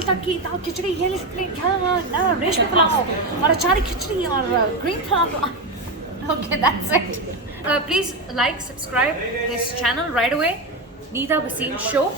दाल तड़की, दाल खिचड़ी, ये ना रेशमी पुलाव और अचारी खिचड़ी और green pulao. Okay, that's it. Please like, subscribe this channel right away. Neeta Bhasin Show.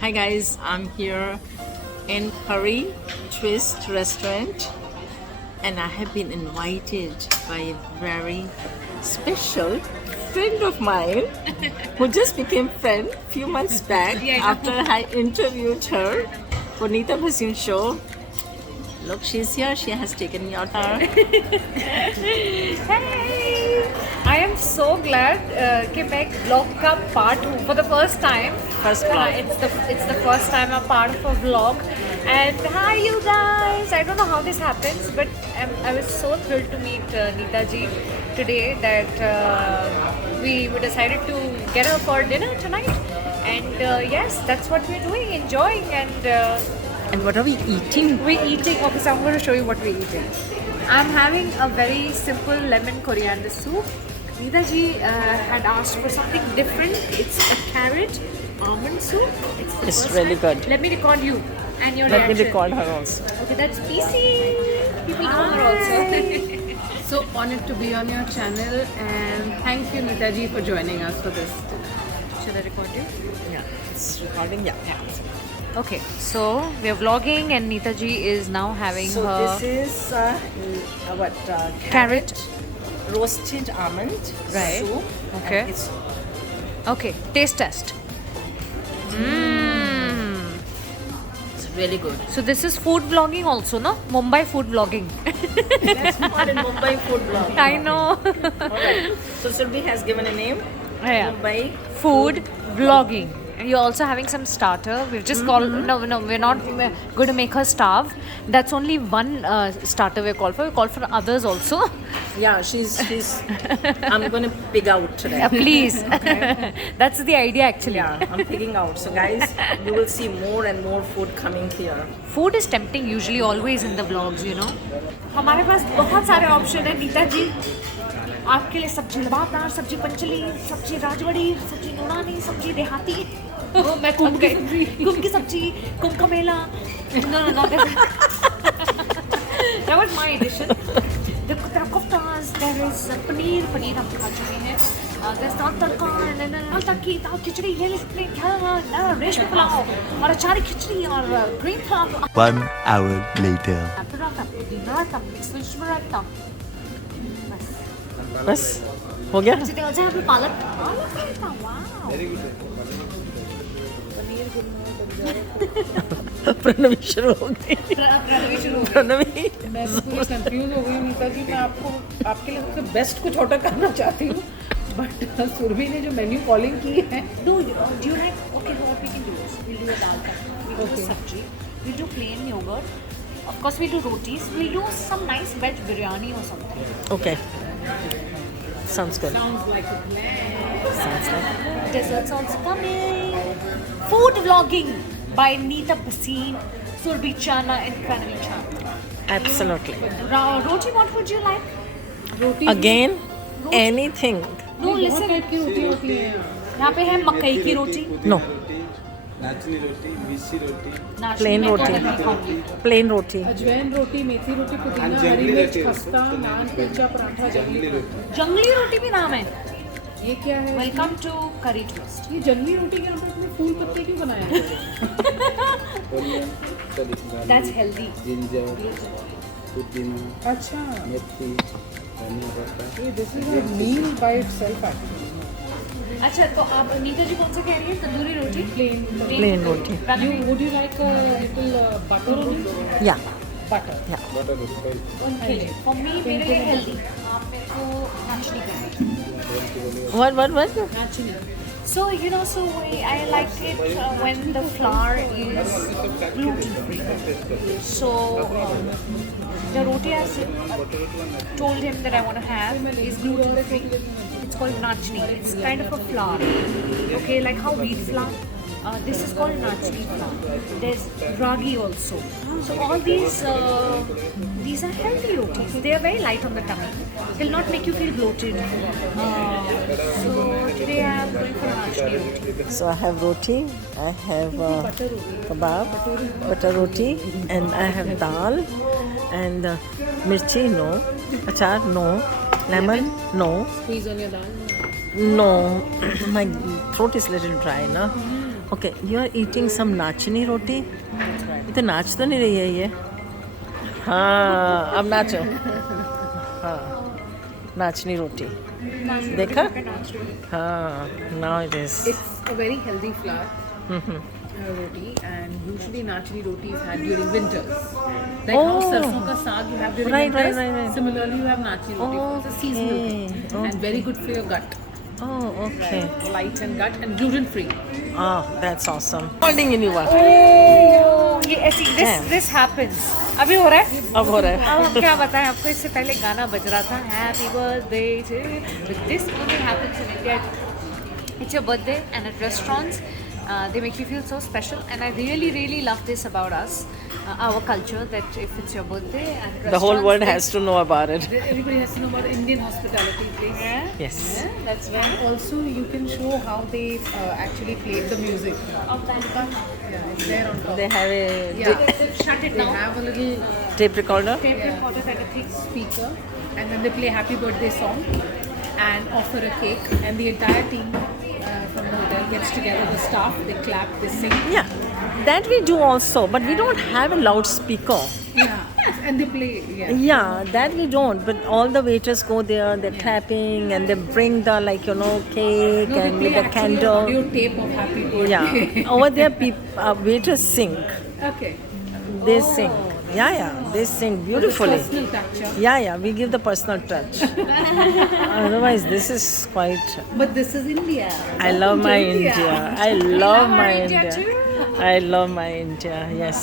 Hi guys, I'm here in Curry Twist restaurant and I have been invited by a very special friend of mine who just became friend few months back after I interviewed her for Neeta Bhasin Show. Look, she's here. She has taken me out her. Hey! I am so glad कि मैं vlog का part हूँ for the first time. First vlog. It's the first time I'm part of a vlog. And hi you guys! I don't know how this happens, but I was so thrilled to meet Neeta ji today that we decided to get her for dinner tonight. And yes, that's what we're doing, enjoying And what are we eating? we're eating. Okay, so I'm going to show you what we're eating. I'm having a very simple lemon coriander soup. Neeta ji had asked for something different. It's a carrot almond soup. It's the It's first really time. good. Let me record you and your Let me reaction. record her also. Okay, that's PC. People know her also. So honored to be on your channel and thank you Neeta ji for joining us for this. Should I record you? Yeah, it's recording. Yeah. Okay, so we're vlogging and Neeta ji is now having So her this is carrot. roasted almond Right. soup. Okay. And it's Okay, taste test. It's really good. So this is food vlogging also, no? Mumbai food vlogging. That's not in Mumbai food blog. I know. Alright. So Surbi has given a name. Yeah. Mumbai. Food vlogging. And you're also having some starter. We've just called. No, we're not going to make her starve. That's only one starter we're called for. We call for others also. Yeah, she's I'm gonna pig out today. Please. That's the idea actually. Yeah, I'm pigging out. So guys, you will see more and more food coming here. Food is tempting usually always in the vlogs, you know. हमारे पास बहुत सारे option है नीता जी. आपके लिए सब्जी लबाबदार, सब्जी पंचली, सब्जी राजवड़ी, सब्जी नूनानी, सब्जी देहाती. मैं कुंभ की सब्जी, कुंभ का मेला. No. That was my addition. There are koftas, there is paneer हम खा चुके हैं. There's दाल तड़का, दाल तड़की, दाल खिचड़ी, ये ना रेशमी पुलाव और अचारी खिचड़ी और ग्रीन पुलाव. 1 hour later. बस हो गया. पालक प्रणवी शुरू हो गई. प्रणवी मैं पूरी कंफ्यूज हो गई हूँ नीता जी. मैं आपके लिए सबसे बेस्ट कुछ ऑर्डर करना चाहती हूँ बट सुरभि ने जो मेन्यू कॉलिंग की है. Do you like? Okay, what we can do is we'll do a dal tadka, we'll do a sabji, we'll do plain yogurt. Of course, we'll do rotis. We'll do some nice veg biryani or something. Okay. Sounds good. Sounds like a plan. Sounds like. Desserts also coming. Food vlogging by Neeta Bhasin, Surbhi Chana, and Pranali Chana. Absolutely. Roti, what would you like? Roti Again, anything. No, बहुत listen. Type की रोटी होती है यहाँ. यहाँ पे है मकई की रोटी. No. नाचनी रोटी, मिसी रोटी, नाचनी Plain मैं तो roti. नहीं खाऊंगी. Plain roti. अजवाइन रोटी, मेथी रोटी, पुदीना, जंगली हरी मिर्च, रोटी. खस्ता, नान, कुलचा, पराठा, जंगली रोटी. जंगली रोटी भी नाम है. ये क्या है? वेलकम टू करी ट्विस्ट. ये जंगली रोटी के नाम पे अपने फूल पत्ते क्यों बनाया है? Onion, That's healthy. जिंजर, पुदीना, अच्छा, मेथी, धनिया पत्ता. ये this is a meal by itself actually. अच्छा तो आप नीता जी कौन सा कह रही है? तंदूरी रोटी. Plain roti. Would you like a little butter on it? Yeah. Butter. Butter roti. For me, मेरे लिए healthy. आप मेरे को नाचनी करें. What? Actually, So I like it when the flour is gluten free. So the roti I told him that I want to have is gluten free. It's called nachni. It's kind of a flour. Okay, like how wheat flour. This is called nachni flour. There's ragi also. So all these are healthy rotis. They are very light on the tummy. They'll not make you feel bloated. So Today I am going for nachni roti. So I have roti, I have kebab, butter roti, and I have dal, and mirchi no, achar no, lemon no, Squeeze on your dal. no. My throat is little dry, na. Okay, you are eating some nachni roti. ये तो नाच तो नहीं रही है ये. हाँ, अब नाचो. हाँ, नाचनी रोटी. देखा? हाँ, now it is. It's a very healthy flour roti, and usually nachni roti is had during winters. Like how Oh. sarson ka saag you have during Right, winters. right. Similarly, you have nachni roti. It's a seasonal thing and very good for your gut. Oh, okay. Light and gut and gluten free. Oh, that's awesome. Holding in you are. Oh, ये ऐसी Damn. this happens. अभी हो रहा है? अब हो रहा है. अब हम क्या बताएं आपको, इससे पहले गाना बज रहा था Happy birthday to you. But this only happens in India. It's your birthday and at restaurants they make you feel so special, and I really love this about us, our culture, that if it's your birthday and The whole world restaurants, has to know about it. Everybody has to know about Indian hospitality, please. yeah, Yes. that's right. And also, you can show how they actually played the music. Of Bangkok. Yeah, it's there on top. They have a Yeah. Shut it They down. have a little tape recorder. Tape recorder kind of thing. speaker, and then they play happy birthday song and offer a cake, and the entire team from the hotel gets together, the staff, they clap, they sing. Yeah, that we do also, but we don't have a loudspeaker. Yeah, and they play, yeah. Yeah, that we don't. But all the waiters go there, they're clapping, and they bring the cake No, and they with play the actually candle. an audio tape of happy birthday. Yeah, over there, waiters sing. Okay. They sing. Yeah, they sing beautifully. Personal touch, Yeah, we give the personal touch. Otherwise, this is quite. But this is India. I love my India. India. I love my India India. too. I love my India. Yes.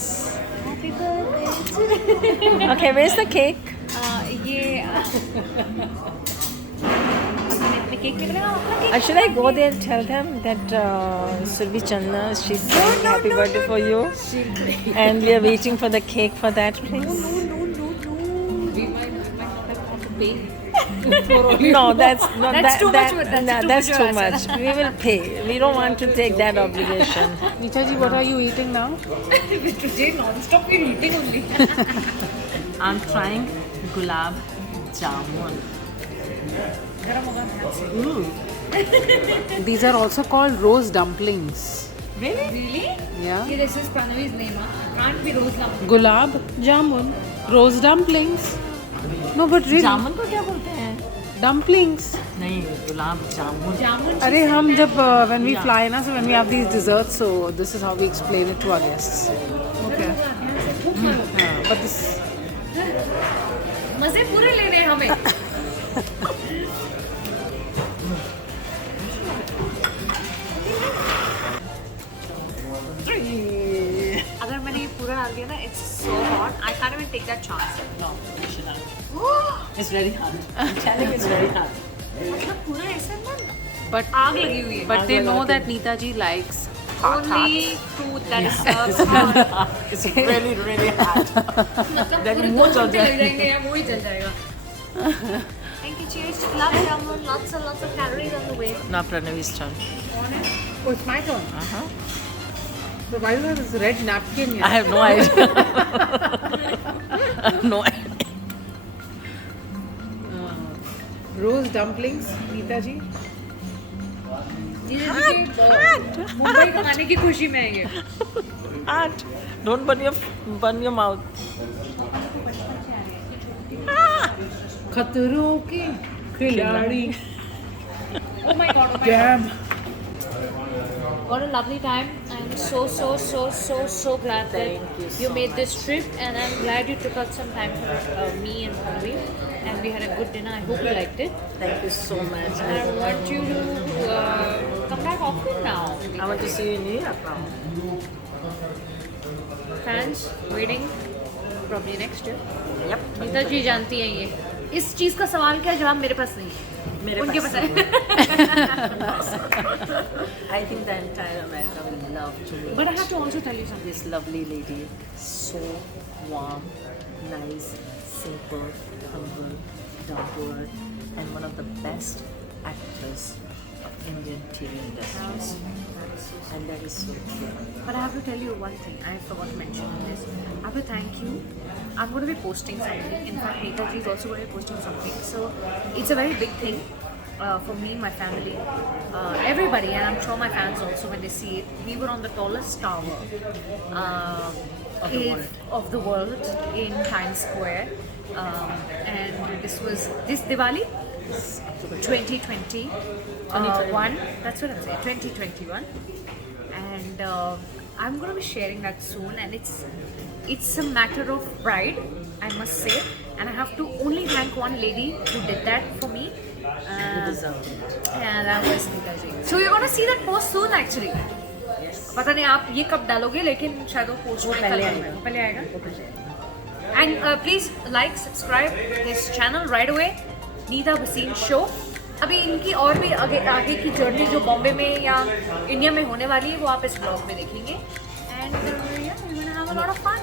Happy birthday. Okay, where's the cake? ये अपने cake नहीं बनेगा अपना cake. Should I go there and tell them that Survi Channa, she's saying happy birthday for you, and we are waiting for the cake for that, please? We might not have got to pay for all your No, that's That's too much. that's too much. We will pay. We don't want to take that obligation. Neeta ji, what are you eating now? Today non-stop we're eating only. I'm trying gulab jamun. These are also called rose dumplings. Really? Yeah. This is Pranavi's name. Can't be rose lump. Gulab jamun, rose dumplings. No, but really, जामुन को क्या बोलते हैं? dumplings. नहीं, gulab jamun. Jamun. अरे हम जब when we fly ना, so when we have these desserts, so this is how we explain it to our guests. Okay. But this. मजे पूरे लेने हैं हमें. अगर मैंने ये पूरा डाल दिया ना, it's so hot. I can't even take that chance. No, you should not. It's very hard. I'm telling you, it's very hard. मतलब पूरा ऐसा ना But आग लगी हुई है. but they know that Neeta ji likes hot. Only food that is served hot. It's really, really hard. मतलब Then पूरे मुंह 2 जल घंटे लग जाएगा. जाएंगे या मुंह ही जल जाएगा. Thank you, cheers to gulab jamun. Lots and lots of calories on the way. Now Pranavi's turn. Oh, it's my turn. Uh-huh. So why do I have this red napkin here? I have no idea. I have no idea. Rose dumplings, Neeta ji. Mumbai कमाने की खुशी में है ये. Hard. Don't burn your mouth. खतरों के खिलाड़ी. Oh my god, oh my god. Damn. What a lovely time. I'm so glad that you made this trip, and I'm glad you took out some time for me and Pranavi, and we had a good dinner. I hope you liked it. Thank you so much. And I want you to come back often now. I want to see you in New York now. Fans waiting probably next year. Yep. Nita जी जानती हैं ये. इस चीज़ का सवाल का जवाब मेरे पास नहीं है. मेरे उनके पास पास है. I think the entire America will love to meet But I have to also tell you something. this lovely lady. So warm, nice, simple, humble, down to earth, and one of the best actors of Indian TV industries. And that is so true. But I have to tell you one thing. I forgot to mention this. I have to thank you. I'm going to be posting something. In fact, Neetaji is also going to be posting something. So it's a very big thing for me, my family, everybody, and I'm sure my fans also when they see it. We were on the tallest tower of the world in Times Square, and this was this Diwali, 2020. That's what I'm saying, 2021, and I'm gonna be sharing that soon, and it's a matter of pride, I must say, and I have to only thank one lady who did that for me. You deserve it. Yeah, that was Neetaji. So you're gonna see that post soon, actually. Yes. पता नहीं आप ये कब डालोगे, लेकिन शायद वो post पहले आएगा. And please like, subscribe this channel right away. Neeta Bhasin Show. अभी इनकी और भी आगे की जर्नी जो बॉम्बे में या इंडिया में होने वाली है वो आप इस ब्लॉग में देखेंगे. And yeah, we're gonna have a lot of fun.